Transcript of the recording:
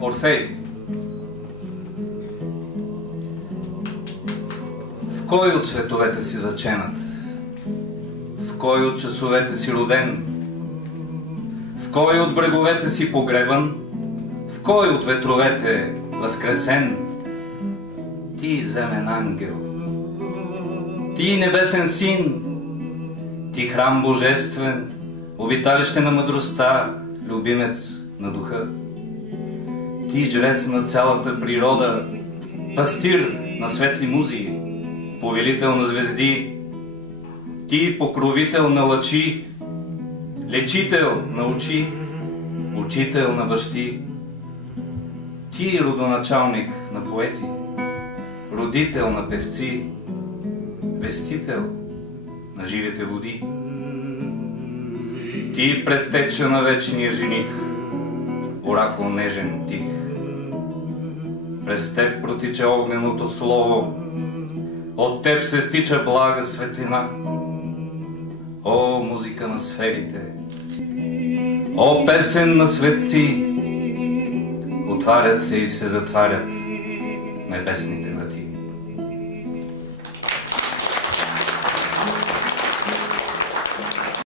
Орфей. В кой от световете си заченат? В кой от часовете си роден? В кой от бреговете си погребан? В кой от ветровете възкресен? Ти земен ангел, ти небесен син, ти храм божествен, обиталище на мъдростта, любимец на духа. Ти жрец на цялата природа, пастир на светли музи, повелител на звезди. Ти покровител на лъчи, лечител на очи, учител на бащи. Ти родоначалник на поети, родител на певци, вестител на живите води. Ти предтеча на вечния жених, оракул нежен тих. През теб протича огненото слово, от теб се стича блага светлина. О, музика на сферите! О, песен на светци! Отварят се и се затварят небесните врати.